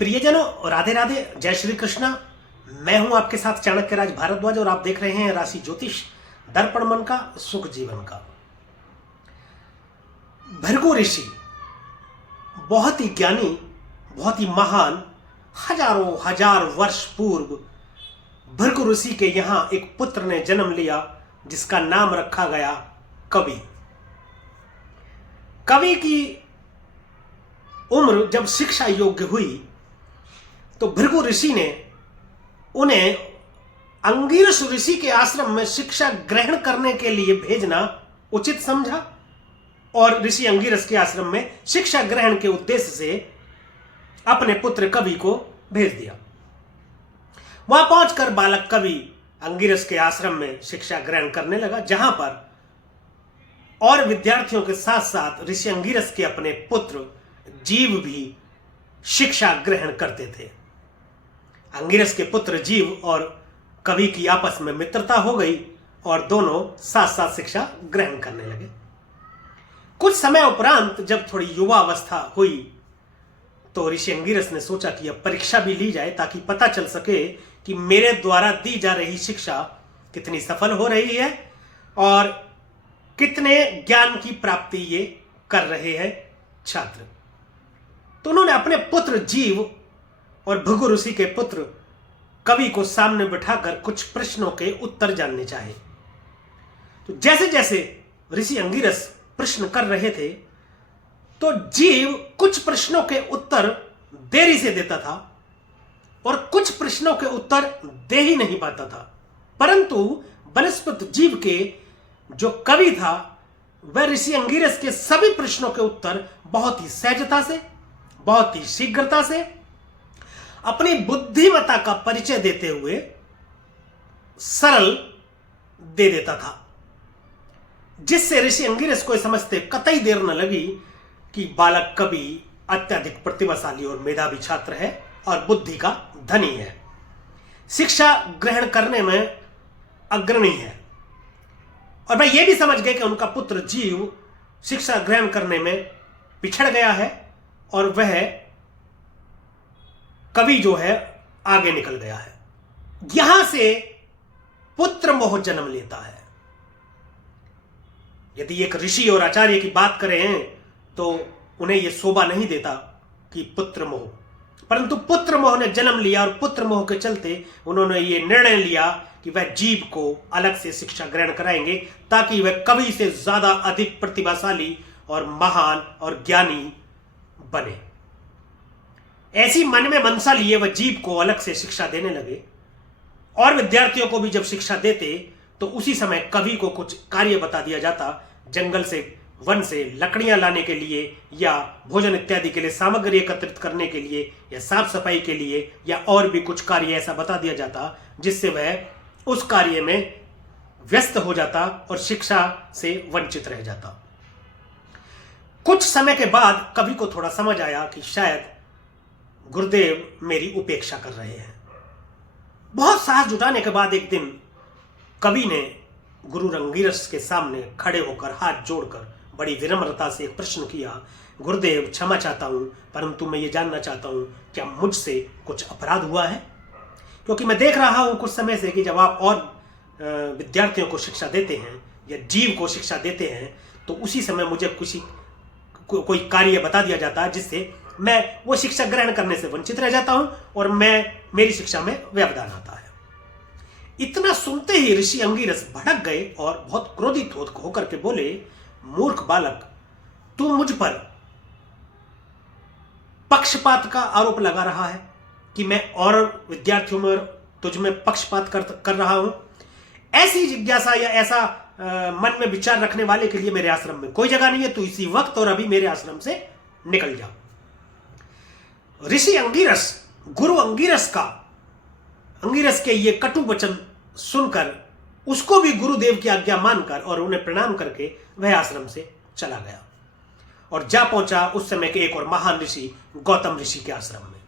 प्रियजनों, राधे राधे, जय श्री कृष्णा। मैं हूं आपके साथ चाणक्य राज भारद्वाज और आप देख रहे हैं राशि ज्योतिष दर्पण मन का सुख जीवन का। भृगु ऋषि बहुत ही ज्ञानी, बहुत ही महान, हजारों हजार वर्ष पूर्व भृगु ऋषि के यहां एक पुत्र ने जन्म लिया जिसका नाम रखा गया कवि। कवि की उम्र जब शिक्षा योग्य हुई तो भृगु ऋषि ने उन्हें अंगिरस ऋषि के आश्रम में शिक्षा ग्रहण करने के लिए भेजना उचित समझा और ऋषि अंगिरस के आश्रम में शिक्षा ग्रहण के उद्देश्य से अपने पुत्र कवि को भेज दिया। वहां पहुंचकर बालक कवि अंगिरस के आश्रम में शिक्षा ग्रहण करने लगा, जहां पर और विद्यार्थियों के साथ साथ ऋषि अंगिरस के अपने पुत्र जीव भी शिक्षा ग्रहण करते थे। अंगिरस के पुत्र जीव और कवि की आपस में मित्रता हो गई और दोनों साथ साथ शिक्षा ग्रहण करने लगे। कुछ समय उपरांत जब थोड़ी युवा अवस्था हुई तो ऋषि अंगिरस ने सोचा कि अब परीक्षा भी ली जाए ताकि पता चल सके कि मेरे द्वारा दी जा रही शिक्षा कितनी सफल हो रही है और कितने ज्ञान की प्राप्ति ये कर रहे हैं छात्र। तो उन्होंने अपने पुत्र जीव और भृगु ऋषि के पुत्र कवि को सामने बिठाकर कुछ प्रश्नों के उत्तर जानने चाहे। तो जैसे जैसे ऋषि अंगिरस प्रश्न कर रहे थे तो जीव कुछ प्रश्नों के उत्तर देरी से देता था और कुछ प्रश्नों के उत्तर दे ही नहीं पाता था, परंतु वनस्पति जीव के जो कवि था वह ऋषि अंगिरस के सभी प्रश्नों के उत्तर बहुत ही सहजता से, बहुत ही शीघ्रता से, अपनी बुद्धिमत्ता का परिचय देते हुए सरल दे देता था, जिससे ऋषि अंगिरस को समझते कतई देर न लगी कि बालक कवि अत्यधिक प्रतिभाशाली और मेधावी छात्र है और बुद्धि का धनी है, शिक्षा ग्रहण करने में अग्रणी है। और वह यह भी समझ गए कि उनका पुत्र जीव शिक्षा ग्रहण करने में पिछड़ गया है और वह कवि जो है आगे निकल गया है। यहां से पुत्र मोह जन्म लेता है। यदि एक ऋषि और आचार्य की बात करें तो उन्हें यह शोभा नहीं देता कि पुत्र मोह, परंतु पुत्र मोह ने जन्म लिया और पुत्र मोह के चलते उन्होंने यह निर्णय लिया कि वह जीव को अलग से शिक्षा ग्रहण कराएंगे ताकि वह कवि से ज्यादा अधिक प्रतिभाशाली और महान और ज्ञानी बने। ऐसी मन में मनसा लिए वह जीव को अलग से शिक्षा देने लगे और विद्यार्थियों को भी जब शिक्षा देते तो उसी समय कवि को कुछ कार्य बता दिया जाता। जंगल से, वन से लकड़ियां लाने के लिए या भोजन इत्यादि के लिए सामग्री एकत्रित करने के लिए या साफ सफाई के लिए या और भी कुछ कार्य ऐसा बता दिया जाता जिससे वह उस कार्य में व्यस्त हो जाता और शिक्षा से वंचित रह जाता। कुछ समय के बाद कवि को थोड़ा समझ आया कि शायद गुरुदेव मेरी उपेक्षा कर रहे हैं। बहुत साहस जुटाने के बाद एक दिन कवि ने गुरु अंगिरस के सामने खड़े होकर हाथ जोड़कर बड़ी विनम्रता से एक प्रश्न किया, गुरुदेव क्षमा चाहता हूं, परंतु मैं ये जानना चाहता हूं क्या मुझसे कुछ अपराध हुआ है? क्योंकि मैं देख रहा हूं कुछ समय से कि जब आप और विद्यार्थियों को शिक्षा देते हैं या जीव को शिक्षा देते हैं तो उसी समय मुझे कोई कार्य बता दिया जाता है जिससे मैं वो शिक्षा ग्रहण करने से वंचित रह जाता हूं और मेरी शिक्षा में व्यवधान आता है। इतना सुनते ही ऋषि अंगिरस भड़क गए और बहुत क्रोधित होकर के बोले, मूर्ख बालक, तू मुझ पर पक्षपात का आरोप लगा रहा है कि मैं और विद्यार्थियों में तुझ में पक्षपात कर रहा हूं। ऐसी जिज्ञासा या ऐसा मन में विचार रखने वाले के लिए मेरे आश्रम में कोई जगह नहीं है। तू इसी वक्त और अभी मेरे आश्रम से निकल जा। ऋषि अंगिरस, गुरु अंगिरस के ये कटु वचन सुनकर उसको भी गुरुदेव की आज्ञा मानकर और उन्हें प्रणाम करके वह आश्रम से चला गया और जा पहुंचा उस समय के एक और महान ऋषि गौतम ऋषि के आश्रम में।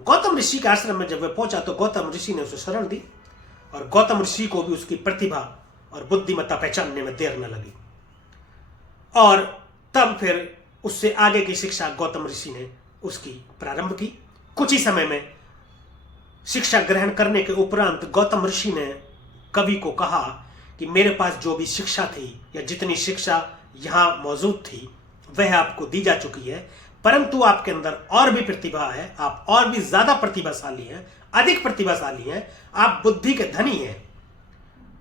गौतम ऋषि के आश्रम में जब वह पहुंचा तो गौतम ऋषि ने उसे शरण दी और गौतम ऋषि को भी उसकी प्रतिभा और बुद्धिमत्ता पहचानने में देर न लगी और तब फिर उससे आगे की शिक्षा गौतम ऋषि ने उसकी प्रारंभ की कुछ ही समय में शिक्षा ग्रहण करने के उपरांत गौतम ऋषि ने कवि को कहा कि मेरे पास जो भी शिक्षा थी या जितनी शिक्षा यहां मौजूद थी वह आपको दी जा चुकी है, परंतु आपके अंदर और भी प्रतिभा है, आप और भी ज्यादा प्रतिभाशाली हैं, अधिक प्रतिभाशाली हैं, आप बुद्धि के धनी हैं,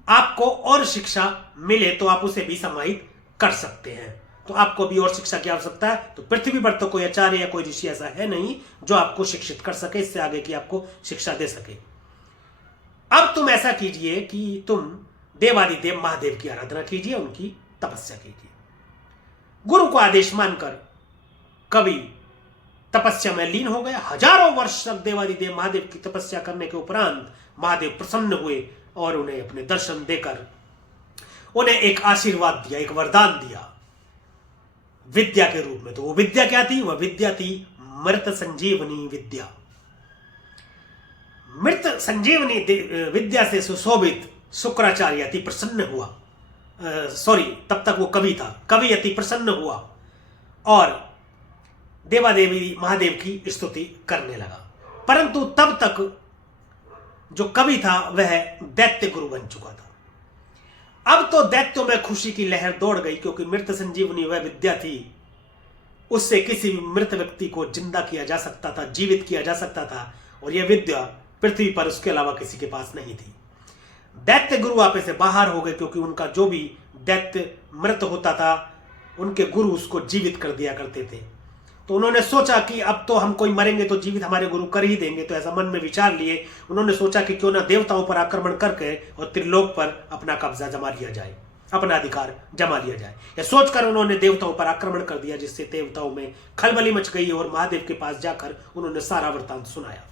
आपको और शिक्षा मिले तो आप उसे भी समाहित कर सकते हैं। तो आपको भी और शिक्षा की आवश्यकता है, तो पृथ्वी पर तो कोई आचार्य या कोई ऋषि ऐसा है नहीं जो आपको शिक्षित कर सके, इससे आगे की आपको शिक्षा दे सके। अब तुम ऐसा कीजिए कि तुम देवादिदेव महादेव की आराधना कीजिए, उनकी तपस्या कीजिए। गुरु को आदेश मानकर कवि तपस्या में लीन हो गया। हजारों वर्ष तक देवादिदेव महादेव की तपस्या करने के उपरांत महादेव प्रसन्न हुए और उन्हें अपने दर्शन देकर उन्हें एक आशीर्वाद दिया, एक वरदान दिया विद्या के रूप में। तो वो विद्या क्या थी? वह विद्या थी मृत संजीवनी विद्या। मृत संजीवनी विद्या से सुशोभित शुक्राचार्य अति प्रसन्न हुआ। तब तक वो कवि था। कवि अति प्रसन्न हुआ और देवादेवी महादेव की स्तुति करने लगा। परंतु तब तक जो कवि था वह दैत्य गुरु बन चुका था। अब तो दैत्यों में खुशी की लहर दौड़ गई, क्योंकि मृत संजीवनी वह विद्या थी, उससे किसी भी मृत व्यक्ति को जिंदा किया जा सकता था, जीवित किया जा सकता था, और यह विद्या पृथ्वी पर उसके अलावा किसी के पास नहीं थी। दैत्य गुरु आपे से बाहर हो गए, क्योंकि उनका जो भी दैत्य मृत होता था उनके गुरु उसको जीवित कर दिया करते थे। तो उन्होंने सोचा कि अब तो हम कोई मरेंगे तो जीवित हमारे गुरु कर ही देंगे। तो ऐसा मन में विचार लिए उन्होंने सोचा कि क्यों ना देवताओं पर आक्रमण करके और त्रिलोक पर अपना कब्जा जमा लिया जाए, अपना अधिकार जमा लिया जाए। यह सोचकर उन्होंने देवताओं पर आक्रमण कर दिया, जिससे देवताओं में खलबली मच गई और महादेव के पास जाकर उन्होंने सारा वृत्तांत सुनाया।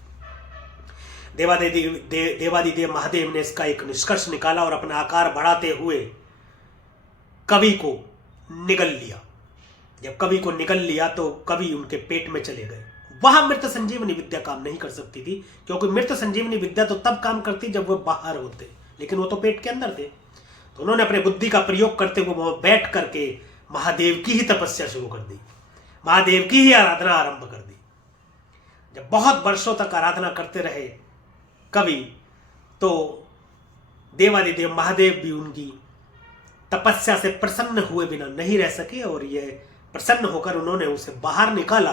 देवादिदेव महादेव ने इसका एक निष्कर्ष निकाला और अपना आकार बढ़ाते हुए कवि को निगल लिया। जब कवि को निगल लिया तो कवि उनके पेट में चले गए। वहां मृत संजीवनी विद्या काम नहीं कर सकती थी, क्योंकि मृत संजीवनी विद्या तो तब काम करती जब वो बाहर होते, लेकिन वो तो पेट के अंदर थे। तो उन्होंने अपने बुद्धि का प्रयोग करते हुए वहां बैठ करके महादेव की ही तपस्या शुरू कर दी, महादेव की ही आराधना आरंभ कर दी। जब बहुत वर्षों तक आराधना करते रहे कवि, तो देवादिदेव महादेव भी उनकी तपस्या से प्रसन्न हुए बिना नहीं रह सके, और यह प्रसन्न होकर उन्होंने उसे बाहर निकाला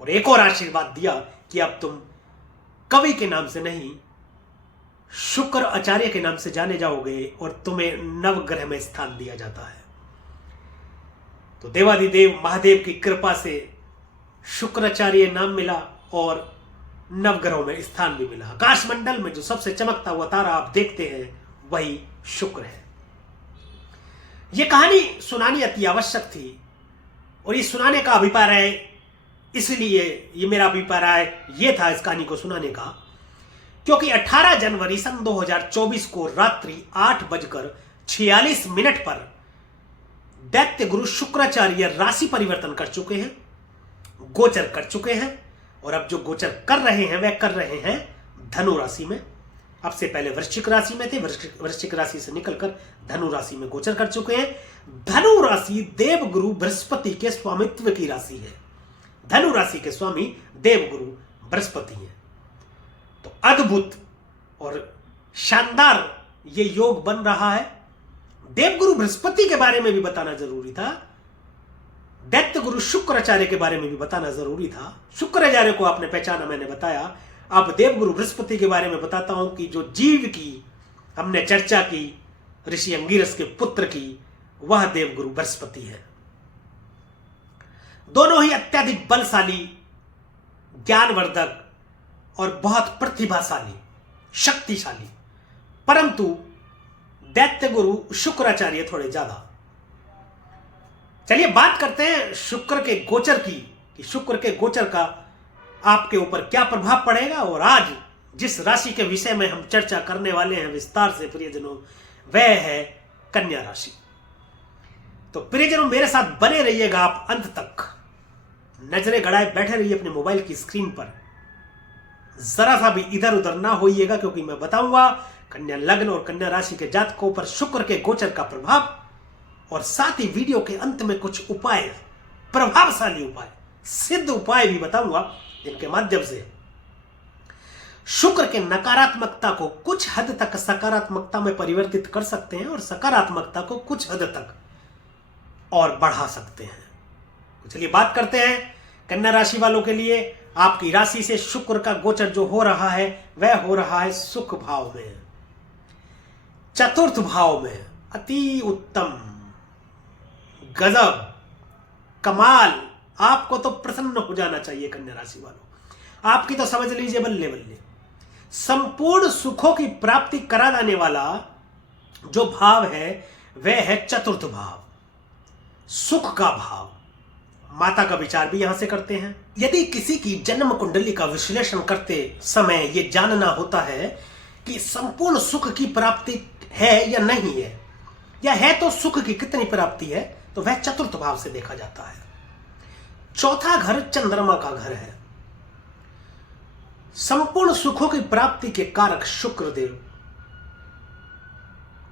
और एक और आशीर्वाद दिया कि अब तुम कवि के नाम से नहीं शुक्र आचार्य के नाम से जाने जाओगे और तुम्हें नवग्रह में स्थान दिया जाता है। तो देवादिदेव महादेव की कृपा से शुक्राचार्य नाम मिला और नवग्रहों में स्थान भी मिला। आकाशमंडल में जो सबसे चमकता हुआ तारा आप देखते हैं वही शुक्र है। यह कहानी सुनानी अति आवश्यक थी, और ये सुनाने का अभिप्राय इसलिए, ये मेरा अभिप्राय ये था इस कहानी को सुनाने का, क्योंकि 18 जनवरी सन 2024 को रात्रि 8:46 पर दैत्य गुरु शुक्राचार्य राशि परिवर्तन कर चुके हैं, गोचर कर चुके हैं, और अब जो गोचर कर रहे हैं वह कर रहे हैं धनु राशि में। अब से पहले वृश्चिक राशि में थे, वृश्चिक राशि से निकलकर धनु राशि में गोचर कर चुके हैं। धनु राशि देवगुरु बृहस्पति के स्वामित्व की राशि है। धनु राशि के स्वामी देवगुरु बृहस्पति हैं। तो अद्भुत और शानदार ये योग बन रहा है। देवगुरु बृहस्पति के बारे में भी बताना जरूरी था, दैत्य गुरु शुक्राचार्य के बारे में भी बताना जरूरी था। शुक्राचार्य को आपने पहचाना, मैंने बताया। अब देवगुरु बृहस्पति के बारे में बताता हूं कि जो जीव की हमने चर्चा की, ऋषि अंगिरस के पुत्र की, वह देवगुरु बृहस्पति है। दोनों ही अत्यधिक बलशाली, ज्ञानवर्धक और बहुत प्रतिभाशाली, शक्तिशाली, परंतु दैत्य गुरु शुक्राचार्य थोड़े ज्यादा। चलिए बात करते हैं शुक्र के गोचर की, कि शुक्र के गोचर का आपके ऊपर क्या प्रभाव पड़ेगा। और आज जिस राशि के विषय में हम चर्चा करने वाले हैं विस्तार से प्रियजनों, वह है कन्या राशि। तो प्रियजनों मेरे साथ बने रहिएगा आप अंत तक, नजरें गड़ाए बैठे रहिए अपने मोबाइल की स्क्रीन पर, जरा सा भी इधर उधर ना होइएगा, क्योंकि मैं बताऊंगा कन्या लग्न और कन्या राशि के जातकों पर शुक्र के गोचर का प्रभाव, और साथ ही वीडियो के अंत में कुछ उपाय, प्रभावशाली उपाय, सिद्ध उपाय भी बताऊंगा, जिनके माध्यम से शुक्र के नकारात्मकता को कुछ हद तक सकारात्मकता में परिवर्तित कर सकते हैं और सकारात्मकता को कुछ हद तक और बढ़ा सकते हैं। तो चलिए बात करते हैं कन्या राशि वालों के लिए। आपकी राशि से शुक्र का गोचर जो हो रहा है वह हो रहा है सुख भाव में, चतुर्थ भाव में। अति उत्तम, गजब, कमाल। आपको तो प्रसन्न हो जाना चाहिए कन्या राशि वालों। आपकी तो समझ लीजिए बल्ले बल्ले। संपूर्ण सुखों की प्राप्ति करा लाने वाला जो भाव है वह है चतुर्थ भाव, सुख का भाव। माता का विचार भी यहां से करते हैं। यदि किसी की जन्म कुंडली का विश्लेषण करते समय यह जानना होता है कि संपूर्ण सुख की प्राप्ति है या नहीं है, या है तो सुख की कितनी प्राप्ति है, तो वह चतुर्थ भाव से देखा जाता है। चौथा घर चंद्रमा का घर है। संपूर्ण सुखों की प्राप्ति के कारक शुक्रदेव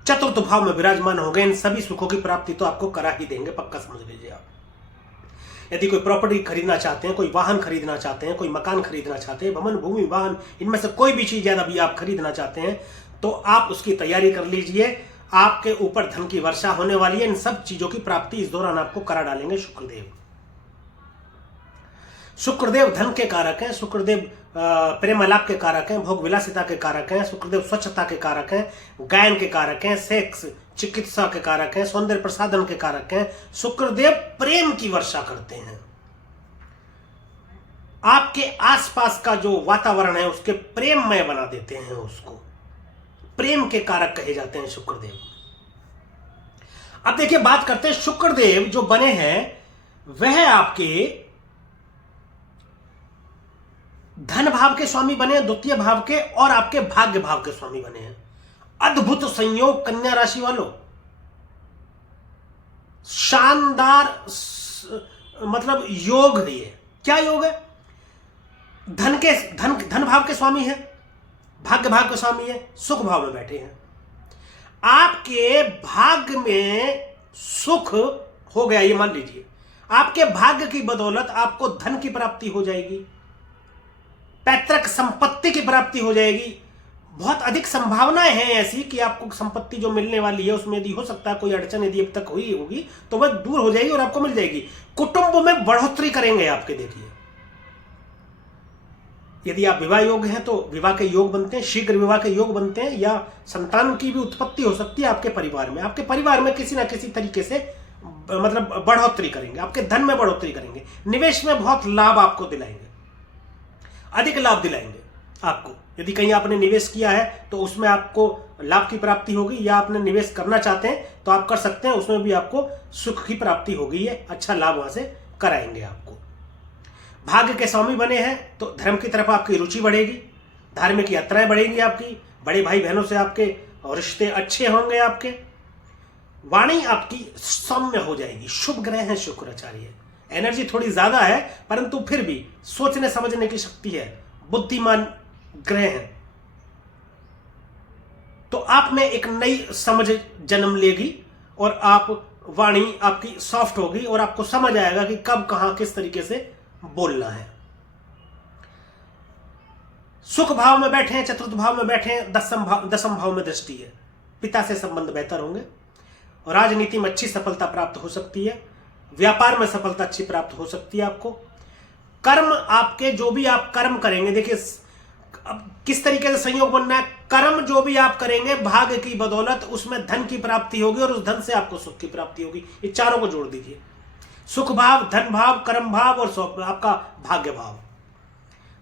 चतुर्थ भाव में विराजमान हो गए। इन सभी सुखों की प्राप्ति तो आपको करा ही देंगे, पक्का समझ लीजिए आप। यदि कोई प्रॉपर्टी खरीदना चाहते हैं, कोई वाहन खरीदना चाहते हैं, कोई मकान खरीदना चाहते हैं, भवन भूमि वाहन, इनमें से कोई भी चीज यदि अभी आप खरीदना चाहते हैं तो आप उसकी तैयारी कर लीजिए। आपके ऊपर धन की वर्षा होने वाली है। इन सब चीजों की प्राप्ति इस दौरान आपको करा डालेंगे शुक्रदेव। शुक्रदेव धन के कारक हैं, शुक्रदेव प्रेम आलाप के कारक हैं, भोग विलासिता के कारक हैं, शुक्रदेव स्वच्छता के कारक हैं, गायन के कारक हैं, सेक्स चिकित्सा के कारक हैं, सौंदर्य प्रसाधन के कारक हैं। शुक्रदेव प्रेम की वर्षा करते हैं। आपके आसपास का जो वातावरण है उसके प्रेममय बना देते हैं, उसको प्रेम के कारक कहे जाते हैं शुक्रदेव। अब देखिए बात करते हैं शुक्रदेव जो बने हैं वह आपके धन भाव के स्वामी बने, द्वितीय भाव के, और आपके भाग्य भाव के स्वामी बने हैं। अद्भुत संयोग कन्या राशि वालों, शानदार मतलब योग है ये। क्या योग है? धन भाव के स्वामी है, भाग्य भाव के स्वामी है, सुख भाव में बैठे हैं। आपके भाग्य में सुख हो गया, ये मान लीजिए। आपके भाग्य की बदौलत आपको धन की प्राप्ति हो जाएगी, पैतृक संपत्ति की प्राप्ति हो जाएगी। बहुत अधिक संभावनाएं हैं ऐसी कि आपको संपत्ति जो मिलने वाली है उसमें यदि हो सकता है कोई अड़चन यदि अब तक हुई होगी तो वह दूर हो जाएगी और आपको मिल जाएगी। कुटुंब में बढ़ोतरी करेंगे आपके। देखिए यदि आप विवाह योग हैं तो विवाह के योग बनते हैं, शीघ्र विवाह के योग बनते हैं, या संतान की भी उत्पत्ति हो सकती है आपके परिवार में। आपके परिवार में किसी ना किसी तरीके से मतलब बढ़ोतरी करेंगे, आपके धन में बढ़ोतरी करेंगे, निवेश में बहुत लाभ आपको दिलाएंगे, अधिक लाभ दिलाएंगे आपको। यदि कहीं आपने निवेश किया है तो उसमें आपको लाभ की प्राप्ति होगी, या आपने निवेश करना चाहते हैं तो आप कर सकते हैं, उसमें भी आपको सुख की प्राप्ति होगी है, अच्छा लाभ वहां से कराएंगे आपको। भाग्य के स्वामी बने हैं तो धर्म की तरफ आपकी रुचि बढ़ेगी, धार्मिक यात्राएं बढ़ेंगी आपकी, बड़े भाई बहनों से आपके रिश्ते अच्छे होंगे, आपके वाणी आपकी सौम्य हो जाएगी। शुभ ग्रह है शुक्राचार्य, एनर्जी थोड़ी ज्यादा है परंतु फिर भी सोचने समझने की शक्ति है, बुद्धिमान ग्रह है। तो आप में एक नई समझ जन्म लेगी और आप वाणी आपकी सॉफ्ट होगी और आपको समझ आएगा कि कब कहां किस तरीके से बोलना है। सुख भाव में बैठे हैं, चतुर्थ भाव में बैठे हैं, दसम भाव में दृष्टि है, पिता से संबंध बेहतर होंगे, और राजनीति में अच्छी सफलता प्राप्त हो सकती है, व्यापार में सफलता अच्छी प्राप्त हो सकती है आपको। कर्म आपके जो भी आप कर्म करेंगे, देखिए अब किस तरीके से संयोग बनना है, कर्म जो भी आप करेंगे भाग्य की बदौलत उसमें धन की प्राप्ति होगी और उस धन से आपको सुख की प्राप्ति होगी। ये चारों को जोड़ दीजिए, सुख भाव, धन भाव, कर्म भाव और आपका भाग्य भाव।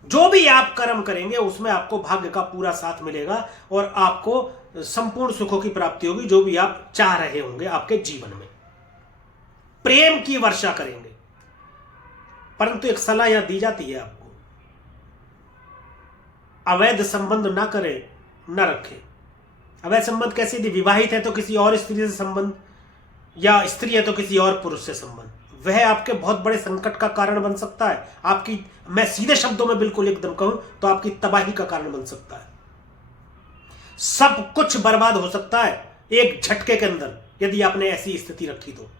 जो भी आप कर्म करेंगे उसमें आपको भाग्य का पूरा साथ मिलेगा और आपको संपूर्ण सुखों की प्राप्ति होगी, जो भी आप चाह रहे होंगे आपके जीवन में। प्रेम की वर्षा करेंगे, परंतु एक सलाह यहां दी जाती है आपको, अवैध संबंध ना करें, ना रखें। अवैध संबंध कैसे? यदि विवाहित है तो किसी और स्त्री से संबंध, या स्त्री है तो किसी और पुरुष से संबंध, वह आपके बहुत बड़े संकट का कारण बन सकता है। आपकी, मैं सीधे शब्दों में बिल्कुल एकदम कहूं तो आपकी तबाही का कारण बन सकता है। सब कुछ बर्बाद हो सकता है एक झटके के अंदर यदि आपने ऐसी स्थिति रखी तो।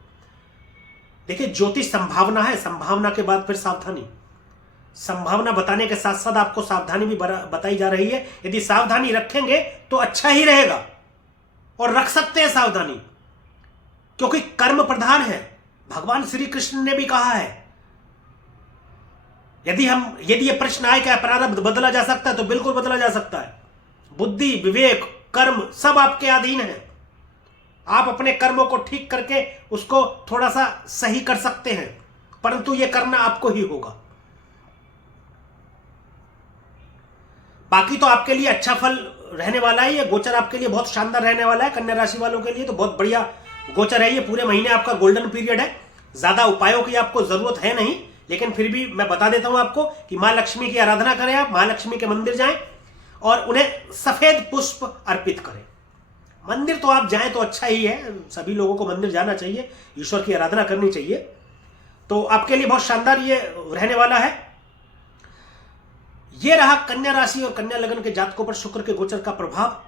देखिए ज्योतिष संभावना है, संभावना के बाद फिर सावधानी। संभावना बताने के साथ साथ आपको सावधानी भी बताई जा रही है। यदि सावधानी रखेंगे तो अच्छा ही रहेगा, और रख सकते हैं सावधानी, क्योंकि कर्म प्रधान है। भगवान श्री कृष्ण ने भी कहा है, यदि ये प्रश्न आए क्या प्रारब्ध बदला जा सकता है, तो बिल्कुल बदला जा सकता है। बुद्धि, विवेक, कर्म सब आपके अधीन है। आप अपने कर्मों को ठीक करके उसको थोड़ा सा सही कर सकते हैं, परंतु यह करना आपको ही होगा। बाकी तो आपके लिए अच्छा फल रहने वाला है। ये गोचर आपके लिए बहुत शानदार रहने वाला है। कन्या राशि वालों के लिए तो बहुत बढ़िया गोचर है। ये पूरे महीने आपका गोल्डन पीरियड है। ज्यादा उपायों की आपको जरूरत है नहीं, लेकिन फिर भी मैं बता देता हूं आपको कि मां लक्ष्मी की आराधना करें। आप मां लक्ष्मी के मंदिर जाएं और उन्हें सफेद पुष्प अर्पित करें। मंदिर तो आप जाएं तो अच्छा ही है, सभी लोगों को मंदिर जाना चाहिए, ईश्वर की आराधना करनी चाहिए। तो आपके लिए बहुत शानदार ये रहने वाला है। ये रहा कन्या राशि और कन्या लग्न के जातकों पर शुक्र के गोचर का प्रभाव।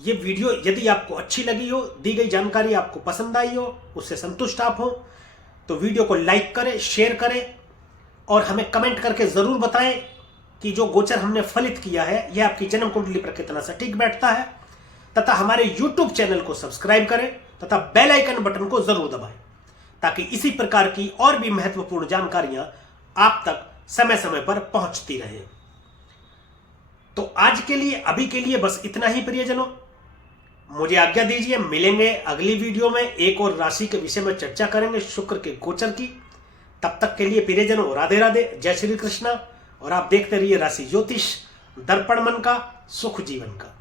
ये वीडियो यदि आपको अच्छी लगी हो, दी गई जानकारी आपको पसंद आई हो, उससे संतुष्ट आप हो, तो वीडियो को लाइक करें, शेयर करें और हमें कमेंट करके जरूर बताएं कि जो गोचर हमने फलित किया है यह आपकी जन्म कुंडली पर कितना सटीक बैठता है। तथा हमारे YouTube चैनल को सब्सक्राइब करें तथा बेल आइकन बटन को जरूर दबाएं, ताकि इसी प्रकार की और भी महत्वपूर्ण जानकारियां आप तक समय समय पर पहुंचती रहे। तो आज के लिए, अभी के लिए बस इतना ही प्रियजनों। मुझे आज्ञा दीजिए, मिलेंगे अगली वीडियो में। एक और राशि के विषय में चर्चा करेंगे, शुक्र के गोचर की। तब तक के लिए प्रियजनों, राधे राधे, जय श्री कृष्णा। और आप देखते रहिए राशि ज्योतिष, दर्पण मन का, सुख जीवन का।